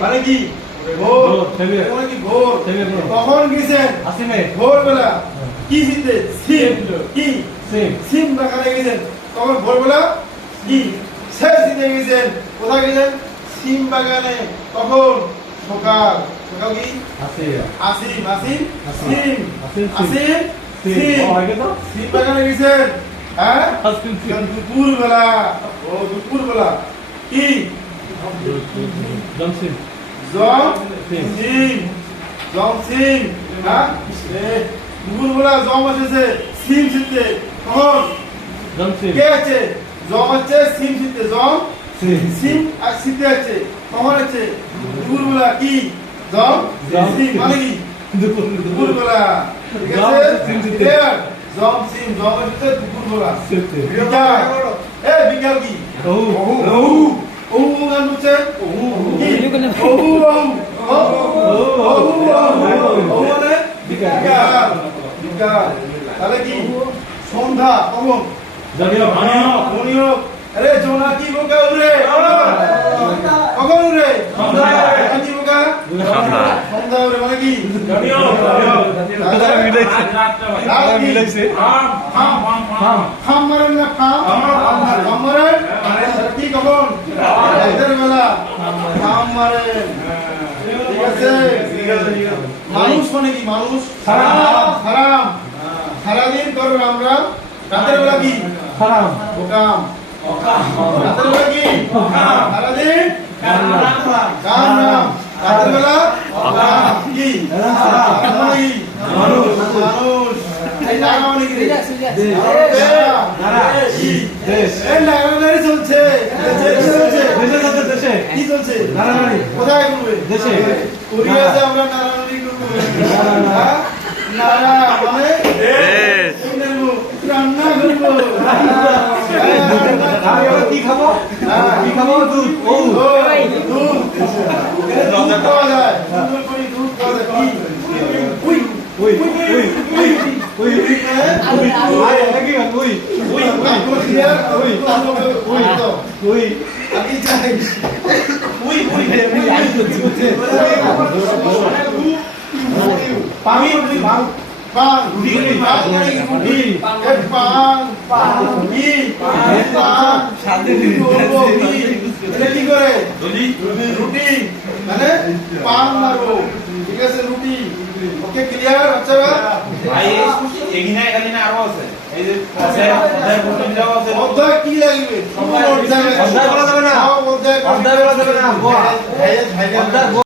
মানে কি কখন গেছেন ভোরবেলা কি শীতে সিম। কি সিম বাগানে গেছেন তখন ভোরবেলা কি সে শীতে গেছেন কোথায় গেছেন সিম বাগানে তখন সকাল সকাল কি আসিম আসিম আসিম। আসিম, সিম। সিম বাগানে গেছেন হ্যাঁ? দুপুর বেলা ও দুপুর বেলা কি? জমসিম। জম সিম। সিম জম সিম হ্যাঁ? দুপুর বেলা জম এসেছে সিম ছিটতে। তখন কে আছে? জম হচ্ছে সিম ছিটতে। জম? সিম। আর শীতে আছে। কখন আছে? দুপুর বেলা কি? জম? সিম। মানে কি? দুপুর বেলা ঠিক আছে? শীতে। জম সিম জম হচ্ছে বেলা সিমতে বিকাল এ বিকাল কি? ও ওহু ওহু গান বুঝছেন ওহু কি? ওহু ওহু ওহু ওহু ওহু মানে বিকাল। বিকাল। তাহলে কি? সন্ধ্যা কখন জানিও মানিও মনিও আরে জোনাকি বোকা উড়ে? কখন উড়ে। সন্ধ্যা। জোনাকি বোকা? সন্ধ্যা। সন্ধ্যা। মানে মানুষ মানে কি মানুষ হারাম। সারাদিন করো আমরা রাতের বেলা কি হারাম ওকাম রাতের বেলা কি কাম নাম রাতের বেলা কি মানে মানে চলছে। কোথায় করবে দেশে। আমরা হ্যাঁ? মানে। এই নেব, রান্না করব কি রুটি মানে পান মারবো ঠিক আছে রুটি ওকে ক্লিয়ার আচ্ছা এখানে না আরও আছে এই যে অধ্যায় অধ্যায় প্রথম যাও আছে অধ্যায় কি লাগবে অধ্যায় বলা যাবে না। অধ্যায় বলা যাবে না। অধ্যায়